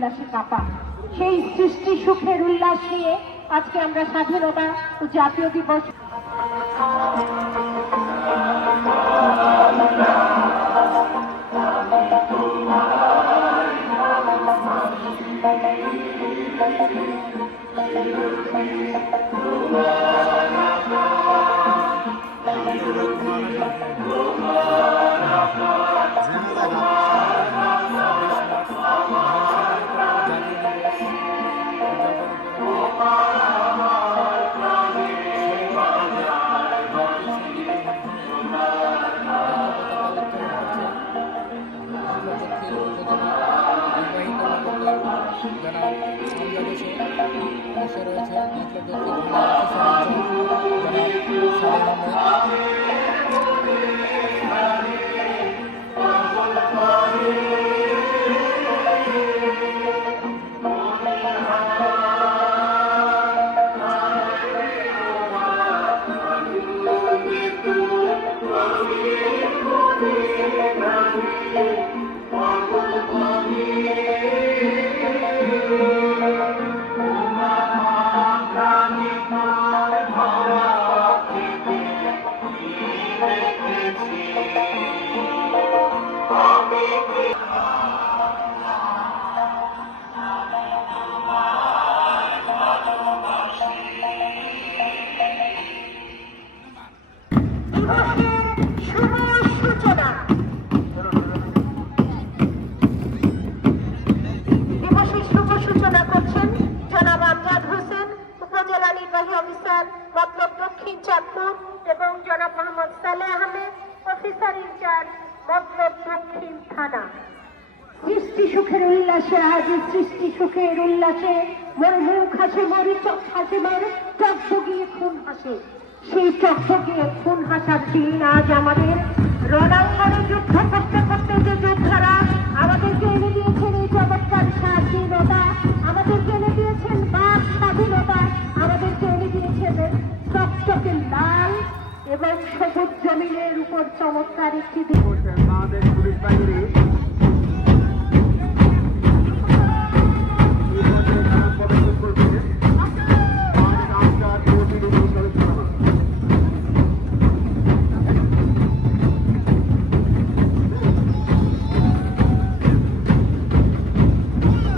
উল্লাসে কাপা। সেই সৃষ্টি সুখের উল্লাস নিয়ে আজকে আমরা স্বাধীনতা ও জাতীয় দিবস দিবসের শুভ সূচনা দিবসের শুভ সূচনা মতলব দক্ষিণ চাঁদপুর এবং জনাব Mohammad Saleh Ahmed officer in charge Matlab Dakshin থানা সৃষ্টি সুখের উল্লাসে, আজ সৃষ্টি সুখের উল্লাসে মোর চোখ হাসে মোর চকচকিয়ে খুন হাসে। সেই চকচকিয়ে খুন হাসার দিন আজ আমাদের। রণাঙ্গনে যুদ্ধ করতে করতে যে যোদ্ধারা আমাদেরকে এনে দিয়েছেন এই চমৎকার স্বাধীনতা আমাদেরকে এনে দিয়েছেন বাক স্বাধীনতা আমাদেরকে এনে দিয়েছেন চকচকে লাল এবং সবুজ জমিনের উপর চমৎকার একটি দিন বাহিনী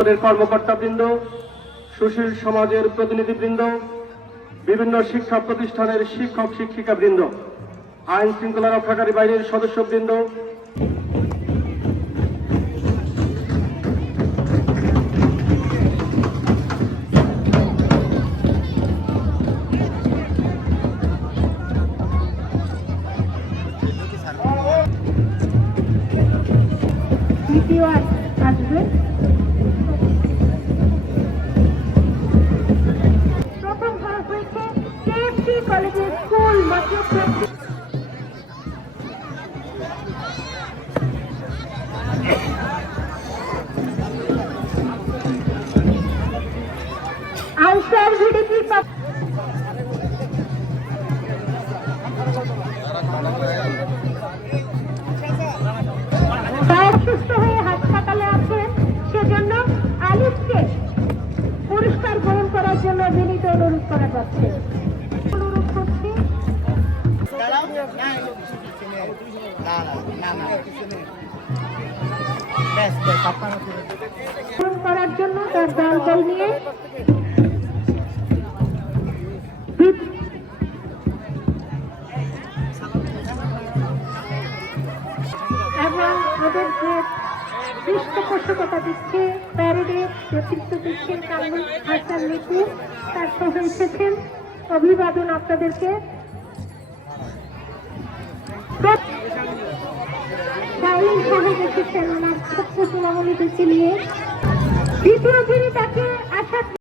দপ্তরের কর্মকর্তাবৃন্দ, সুশীল সমাজের প্রতিনিধিবৃন্দ, বিভিন্ন শিক্ষা প্রতিষ্ঠানের শিক্ষক শিক্ষিকাবৃন্দ, আইন শৃঙ্খলা রক্ষাকারী বাহিনীর সদস্যবৃন্দ। দ্বিতীয় পুরস্কার গ্রহণ করার জন্য বিনীত অনুরোধ করা যাচ্ছে। করার জন্য নিয়ে এবং ওদেরকে পৃষ্ঠপোষকতা দিচ্ছে প্যারেডে নেতৃত্ব দিচ্ছেন কামরুল হাসান লিপু তার সহ এসেছেন অভিবাদন আপনাদেরকে। দ্বিতীয় যিনি তাকে আশা